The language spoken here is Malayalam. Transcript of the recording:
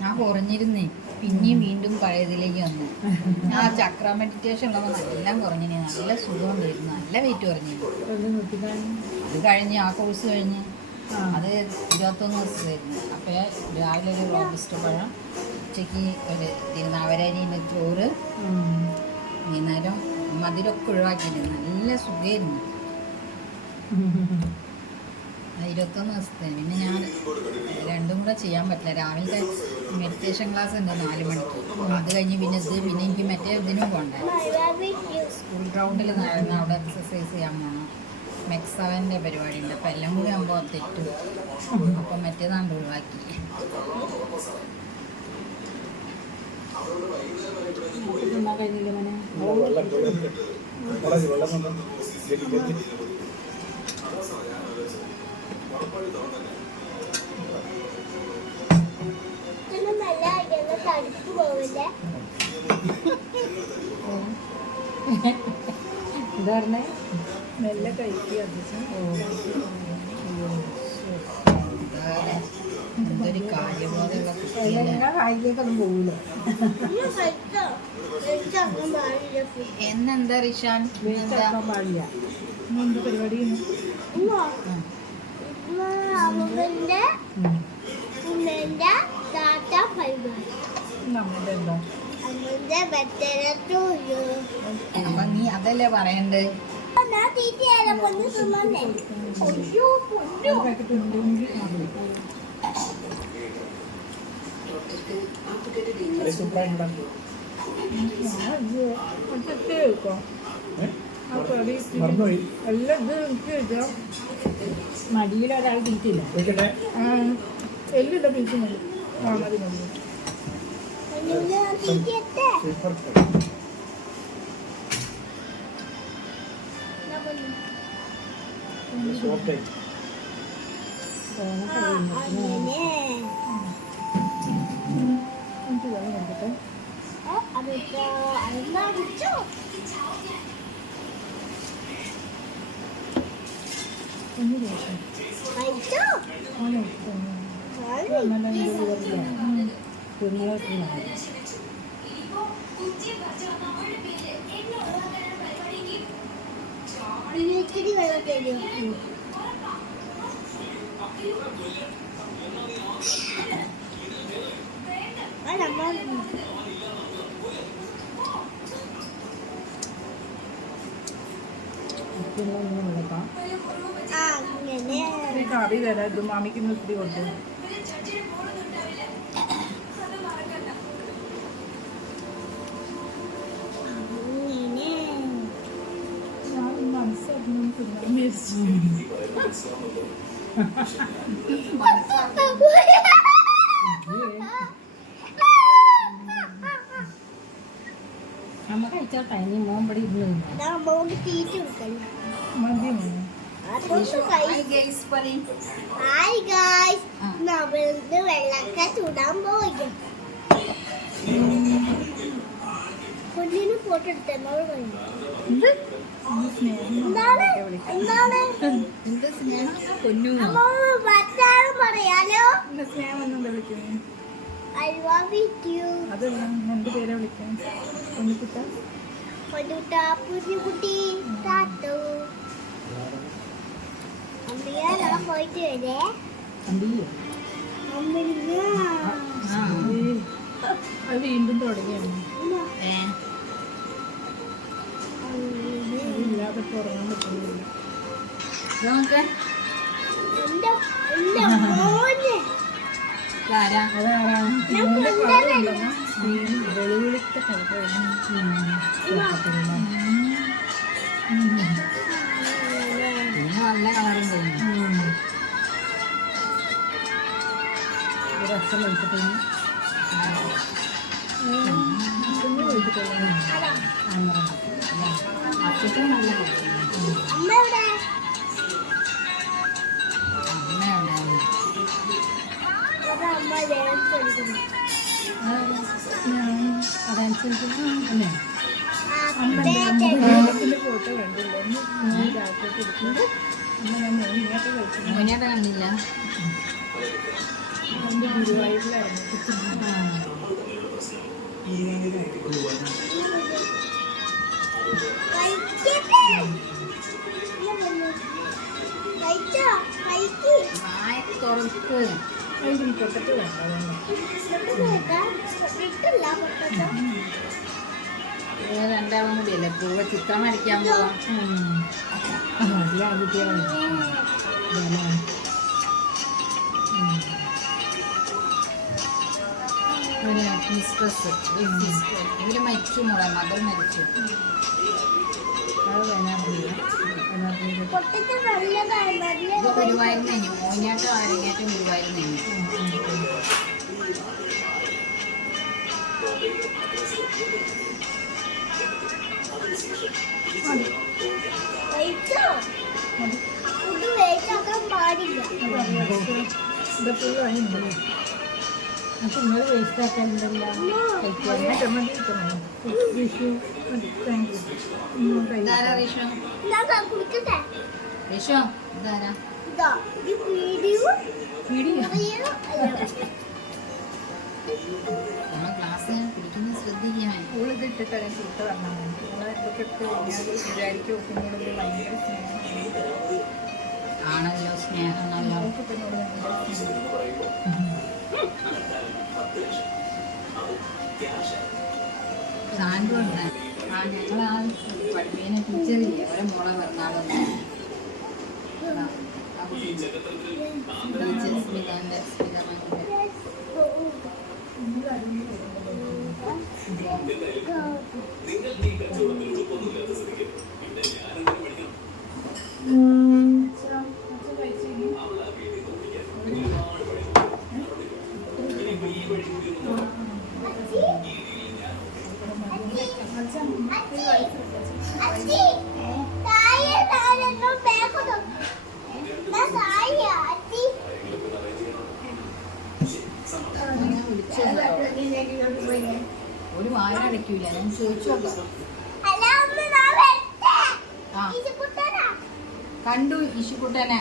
ഞാൻ കുറഞ്ഞിരുന്നേ, പിന്നെയും വീണ്ടും പഴയതിലേക്ക് വന്നു. ഞാൻ ചക്ര മെഡിറ്റേഷൻ ഉള്ളപ്പോൾ എല്ലാം കുറഞ്ഞിരുന്നു, നല്ല സുഖം ഉണ്ടായിരുന്നു, നല്ല വെയിറ്റ് കുറഞ്ഞിരുന്നു. അത് കഴിഞ്ഞ് ആ കോഴ്സ് കഴിഞ്ഞ് അത് 21 ദിവസമായിരുന്നു. അപ്പോൾ രാവിലെ ഒരു റോബസ്റ്റ് പഴം, ഉച്ചയ്ക്ക് ഒരു തിരുനാവരരിൻ്റെ ചോറ്, വൈകുന്നേരം മധുരമൊക്കെ ഒഴിവാക്കിയിരുന്നു. നല്ല സുഖമായിരുന്നു. 21 ദിവസത്തെ. പിന്നെ ഞാൻ രണ്ടും കൂടെ ചെയ്യാൻ പറ്റില്ല. രാവിലത്തെ മെഡിറ്റേഷൻ ക്ലാസ് ഉണ്ട് 4 മണിക്ക്. അത് കഴിഞ്ഞ് പിന്നെ പിന്നെ എനിക്ക് മറ്റേ ഇതിനും പോകണ്ടേ, സ്കൂൾ ഗ്രൗണ്ടിൽ നടന്ന് അവിടെ എക്സസൈസ് ചെയ്യാൻ പോകണം. മെക്സവൻ്റെ പരിപാടി ഉണ്ട്. അപ്പം എല്ലാം കൂടി ആകുമ്പോൾ തെറ്റും. അപ്പം മറ്റേതാണ്ട് ഒഴിവാക്കി. എന്താ പറഞ്ഞേ? മെല്ലെ കഴിക്കുക. എന്തൊരു കാര്യബോധമുള്ള കായിലേക്കൊന്നും പോകില്ല. എന്നെന്താ റിഷാൻ പാടില്ല. എന്ത് പരിപാടി? നമ്മുടെ എന്താ അപ്പൊ നീ അതല്ലേ പറയണ്ടേ? മടിയിലൊരാൾ തിരിച്ചില്ല. എല്ലില്ല പീസ് മതി. മതി മതി. കറി തരാം. ഇത് മാമിക്ക് ഇത്തിരി കൊടുത്തു. നമ്മ കഴിച്ചോട്ടെ. ഇനി മോൻ ഇവിടെ ഇരുന്ന് മതി. വെള്ളക്ക ചൂടാൻ പോയി. പൊന്നിന് ഫോട്ടോ എടുത്തോ. പറയാലോ. അതെല്ലാം എന്ത് പേരെ വിളിക്കാൻ? പൊന്നിക്കുട്ട, പൊന്നുകുട്ട, കുഞ്ഞുകുട്ടി, താത്തു. അമ്മയാ പോയിട്ട് വരേ. അത് വീണ്ടും തുടങ്ങിയാണ്. ഇല്ലാതെ ഉറങ്ങാൻ പറ്റുന്നില്ല. വെളുവിളിത്ത നല്ല കളറുണ്ട്. രസം കഴിച്ചിട്ട് അമ്മ ഫോട്ടോ കണ്ടില്ല. രാത്രി അന്ന് ഞാൻ മോഹിനിയാട്ടം കഴിച്ചു. മോനിയായിട്ട് കണ്ടില്ല. എൻ്റെ ഗുരുവായൂരിലായിരുന്നു. വായ തുറക്ക്. അതിന് പൊട്ടത്ത് വേണ്ട രണ്ടാളും കൂടിയല്ലേ പൂവ ചിത്രം വരയ്ക്കാൻ പോവാം. മിസ്ട്രസ് ഇവര് മരിച്ചു മോളെ, മകൾ മരിച്ചു. അത് വേനാറില്ല. ഇത് ഗുരുവായൂരിൽ കഴിഞ്ഞു. മോഹിനിയാട്ടം അരങ്ങേറ്റം ഗുരുവായൂരിൽ കഴിഞ്ഞു. ഇത് വേച്ചാക്കാൻ പാടില്ല. ഇതൊക്കെ കഴിഞ്ഞു. അപ്പൊ നിങ്ങൾ വേസ്റ്റ് ആക്കാനുണ്ടല്ലോ. Vishu thank you. ഇതാരാ റീഷോ? ഞാൻ കുടിക്കട്ടെ. റീഷോ ഇതാരാ? ഇതാ ഈ വീഡിയോ നമ്മളെ ക്ലാസ് പിടിക്കുന്ന ശ്രദ്ധിക്കാൻ. സ്കൂളിതിട്ടിട്ട് ഞാൻ ചീത്ത പറഞ്ഞാൽ നിങ്ങളെ ഇതൊക്കെ ഇട്ട് കഴിഞ്ഞാൽ വിചാരിക്കും ഒപ്പിനോട് ഭയങ്കര സ്നേഹമാണ്. ആണല്ലോ, സ്നേഹമാണല്ലോ. ഒപ്പിനോട് ഭയങ്കര സ്നേഹം. സാൻഡ്രോ ഉണ്ട്. ആ ഞങ്ങളാ പഠിപ്പിക്കുന്ന ടീച്ചറില്ലേ, അവരെ മോളെ പിറന്നാളൊന്നും ടീച്ചർ സ്മിതാൻ്റെ ഒരു വായ അടയ്ക്കൂല. ഞാൻ ചോദിച്ചു നോക്കാം. ആ കണ്ടു ഇശുക്കുട്ടനെ.